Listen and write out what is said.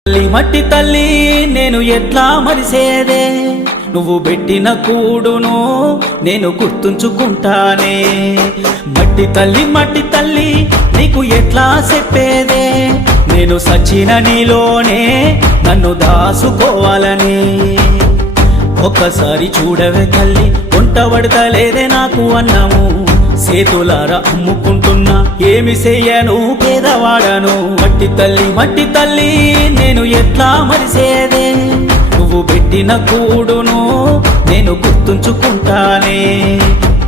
తల్లి మట్టి తల్లి నేను ఎట్లా మరిసేదే, నువ్వు పెట్టిన కూడును నేను గుర్తుంచుకుంటానే. మట్టి తల్లి నీకు ఎట్లా చెప్పేదే, నేను సచిన నీలోనే నన్ను దాసుకోవాలని. ఒక్కసారి చూడవే తల్లి, వంట పడతలేదే నాకు అన్నము, సేతులారా అమ్ముకుంటున్నా ఏమి చెయ్యను పేదవాడను. మట్టి తల్లి నేను ఎట్లా మరిసేదే, నువ్వు పెట్టిన కూడును నేను గుర్తుంచుకుంటానే.